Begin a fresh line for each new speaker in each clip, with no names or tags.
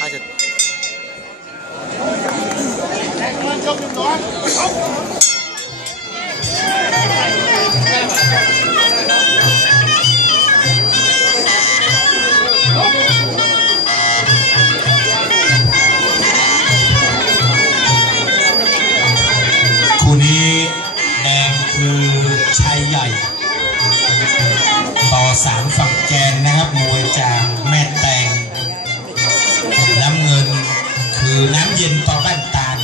อาจจะ
คู่นี้แดงคือชัยใหญ่ ต่อสามฝั่งแกนนะครับ มวยจากแม่แตง น้ำเงินคือน้ำเย็นต่อบ้านตาล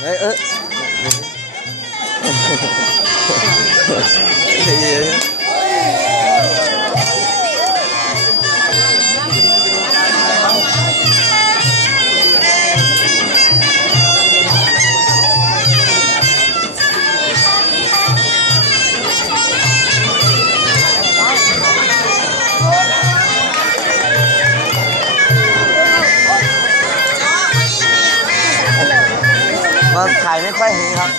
เอ้ยเอ้ย เดี๋ยวมันถ่ายไม่ค่อยเห็นครับ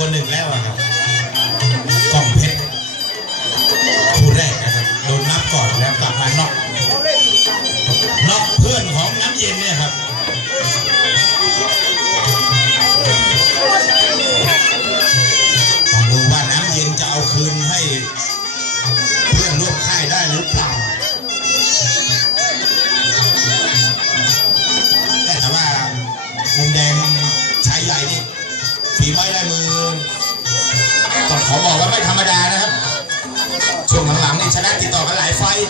ตัวหนึ่งแล้วครับกล้องเพชรคู่แรกนะครับโดนนับก่อนแล้วกลับมาน็อกน็อกเพื่อนของน้ำเย็นเนี่ยครับ หลังๆนี่ชนะติดต่อกันหลายไฟต์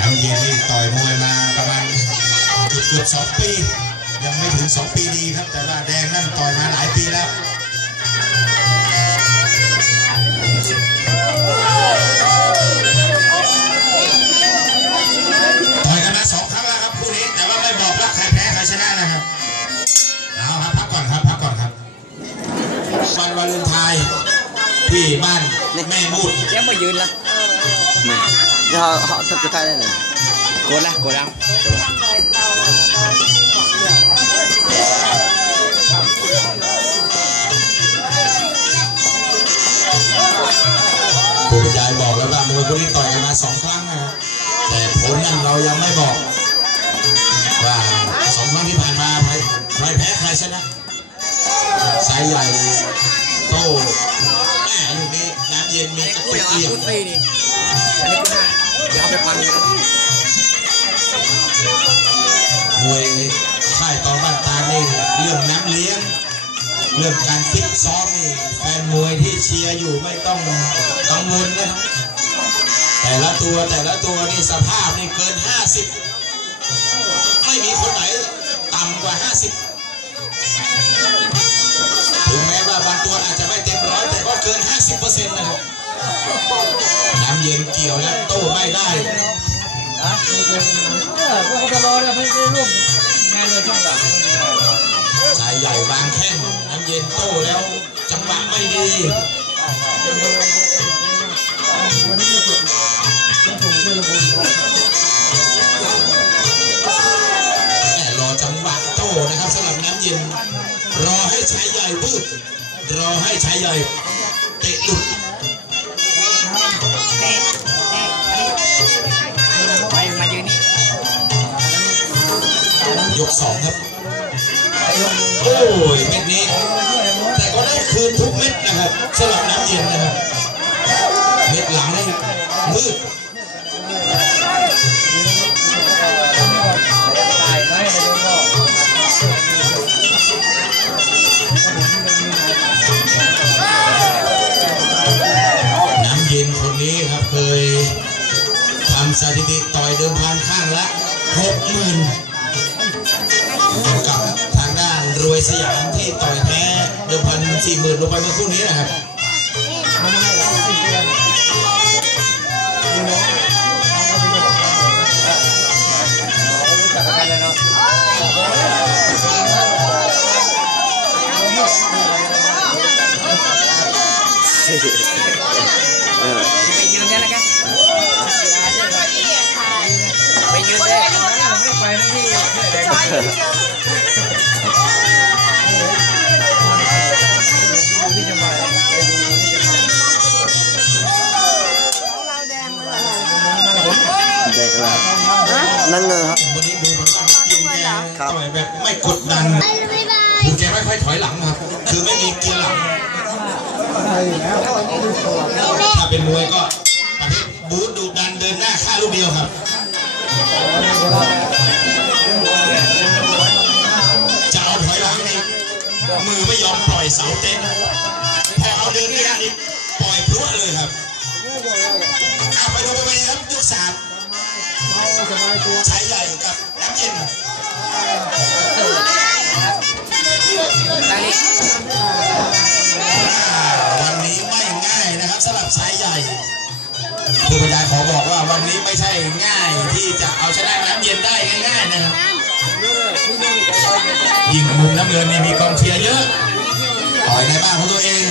น้ำเย็นนี่ต่อยมวยมาประมาณกือบเกือบสองปี ยังไม่ถึงสองปีดีครับ แต่ว่าแดงนั่นต่อยมาหลายปีแล้วต่อยกันมาสองครั้งแล้วครับคู่นี้แต่ว่าไม่บอกว่าใครแพ้ใครชนะนะครับเอาครับพักก่อนครับพักก่อนครับวันวาเลนไทน์ที่บ้านแม่มูด
ยังไม่ยืนละ
นี่นี่เขาเขาทักทายได้เลย
กดละกดแล้ว
คู่นี้ต่อยกันมาสองครั้งนะครับแต่ผลนั้นเรายังไม่บอกว่าสองครั้งที่ผ่านมาใครใครแพ้ใครชนะสายใหญ่โต้แม่ลูกนี้น้ำเย็นมีกระ
กู
ตุ
อกยาก
เอี่ยม
เอากูสี่นี่อันนี้กูห้าเดี๋ยวเอาไปพันหนึงนะ
มวยค่ายต่อบ้านตานี่เรื่องน้ำเลี้ยงเรื่องการฟิตซ้อมนี่แฟนมวยที่เชียร์อยู่ไม่ต้องกังวลนะครับ แต่ละตัวแต่ละตัวนี่สภาพนี่เกิน 50 ไม่มีคนไหนต่ำกว่า 50 ถึงแม้ว่าบางตัวอาจจะไม่เต็มร้อยแต่ก็เกิน 50%นะครับน้ำเย็นเกี่ยวแล้วโต้ไม่ได้ชายใหญ่วางแข้งน้ำเย็นโต้แล้วจังหวะไม่ดี แต่รอจังหวะโต้นะครับสำหรับน้ำเย็น รอให้ชายใหญ่บืดรอให้ชายใหญ่เตะหลุด
ย
กสองครับ โอ้ยเม็ดนี้ แต่ก็ได้คืนทุกเม็ดนะครับสำหรับน้ำเย็นนะครับเม็ดหลังนี่มืด
หมื่น
ลงไปเมื่อครู่นี้นะครับ
ไป เด็
กแล้วนั่นเลยครับ
วันนี้ดูเหมือนว่ายิงแก
ครับ
ต่อยแบบไม่กดดันคือแกไม่ค่อยถอยหลังครับ คือไม่มีเกียร์หลังถ้าเป็นมวยก็ประเภทบูทดูดันเดินหน้าฆ่าลูกเดียวครับจะเอาถอยหลังนี่มือไม่ยอมปล่อยเสาเต็นพอเอาเดินหน้านี่ปล่อยพรวดเลยครับเอาไปดูไปครับยกสาม ชายใหญ่กับน้ำเย็นวันนี้ไม่ง่ายนะครับสำหรับชายใหญ่ผู้บรรยายขอบอกว่าวันนี้ไม่ใช่ง่ายที่จะเอาชนะน้ำเย็นได้ง่ายๆนะครับยิงมุมน้ำเงินนี่มีกองเชียร์เยอะต่อยในบ้านของตัวเอง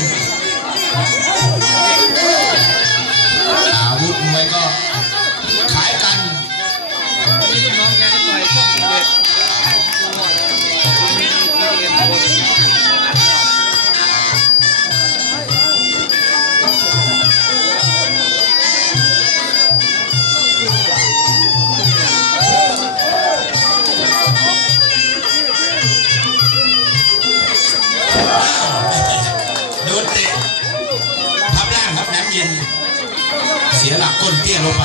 เย็น เสียหลักก้นเตี้ยลงไป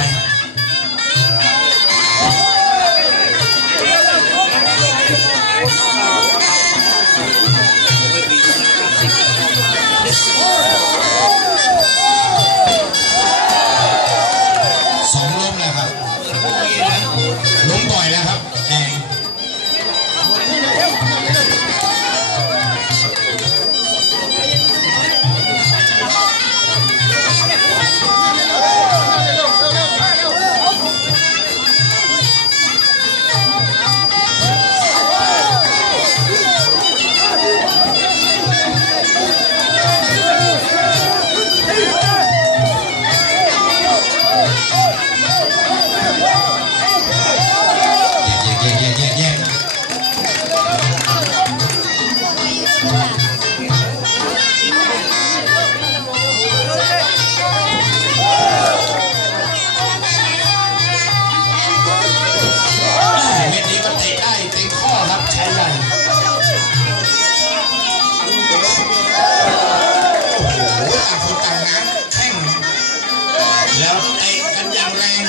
แล้วเตะกันอย่างแรง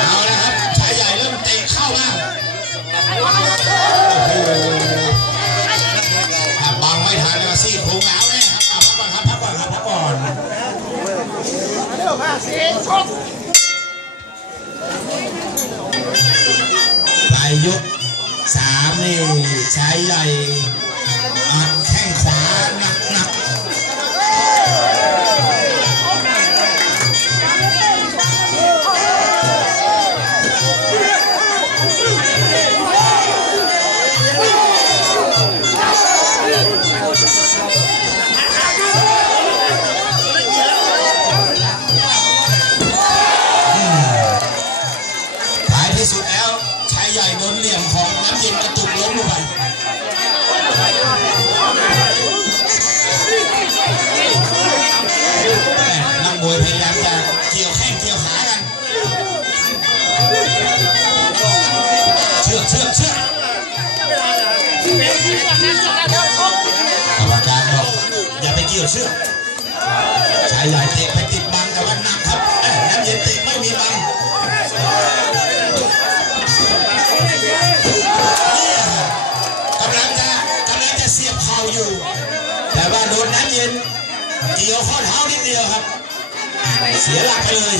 เอาละครับชายใหญ่เริ่มเตะเข้าบ้างโอ้โหอะบังไม่ทันเลยว่าซี่โครงหนาวแน่ครับพักก่อนครับพักก่อนครับพักก่อนปลายยกสามนี่ชายใหญ่ เกี่ยวเชือชายใหญ่เตะไปติดบังแต่ว่านักครับแม่น้ำเย็นเตะไม่มีบังกำลังจะกำลังจะเสียบเข่าอยู่ แต่ว่าโดนน้ำเย็นเกี่ยวข้อเท้านิดเดียวครับ เสียหลักไปเลย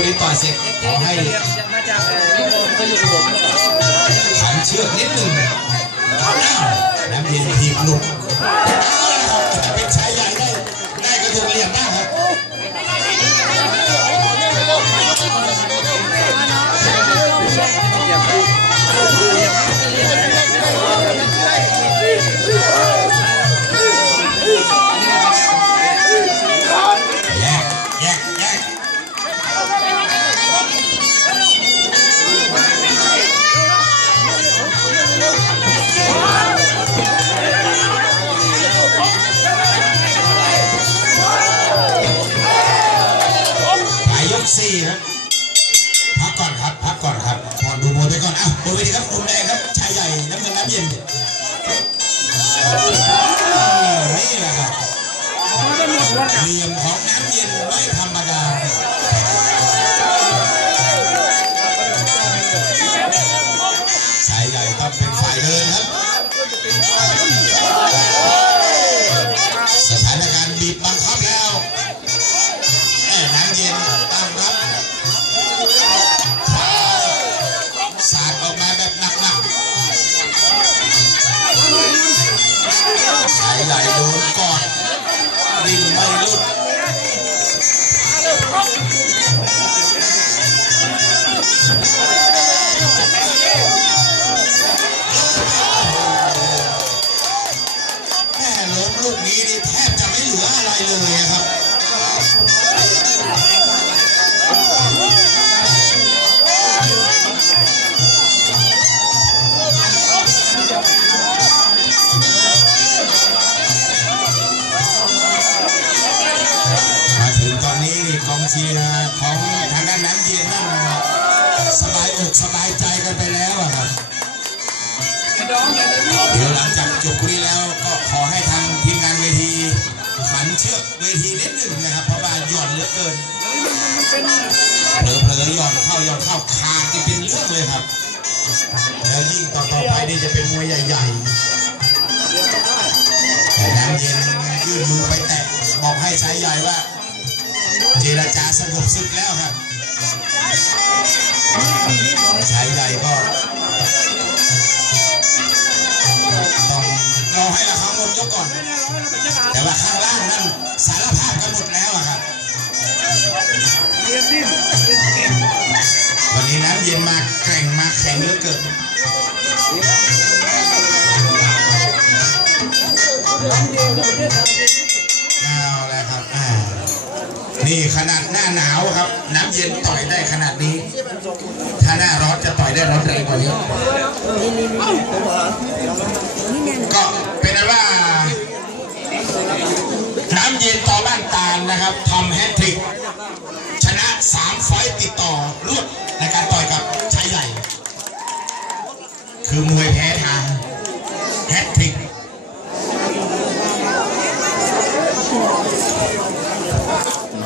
ขอให้
มาจากเสร็จขอให้
ขันเชือกนิดหนึ่งอ้าวน้ำเย็นทีบหลุดเป็นชายใหญ่ได้ ได้ก็ถูกเรียนได้ครับ เดียมของน้ำเย็นไม่ทำ คุยแล้วก็ขอให้ทางทีมงานเวทีขันเชือกเวทีนิดหนึ่งนะครับ เพราะว่าหย่อนเหลือเกินเผลอเผลอๆหย่อนเข้าหย่อนเข้าคางนี่เป็นเรื่องเลยครับ แล้วยิ่งต่อต่อไปนี่จะเป็นมวยใหญ่ๆแต่น้ำเย็นยื่นมือไปแตะบอกให้ชายใหญ่ว่า เจรจาสงบศึกแล้วครับชายใหญ่ก็ รอให้ราคาหมดยกก่อน แต่ว่าข้างล่างนั่นสารภาพกันหมดแล้วอะครับวันนี้น้ำเย็นมาแกร่งมาแข็งเหลือเกินเนี่ขนาดหน้าหนาวครับ น้ำเย็นต่อยได้ขนาดนี้ ถ้าหน้าร้อนจะต่อยได้ร้อนแรงกว่านี้ก็เป็นว่า น้ำเย็นต่อบ้านตาลนะครับทำแฮตทริก ชนะสามไฟต์ติดต่อรวดในการต่อยกับชายใหญ่ คือมวยแพ้ทางแฮตทริก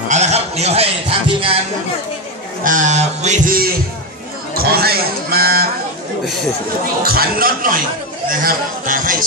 เอาละครับ เดี๋ยวให้ทางทีมงานอ่าเวที ข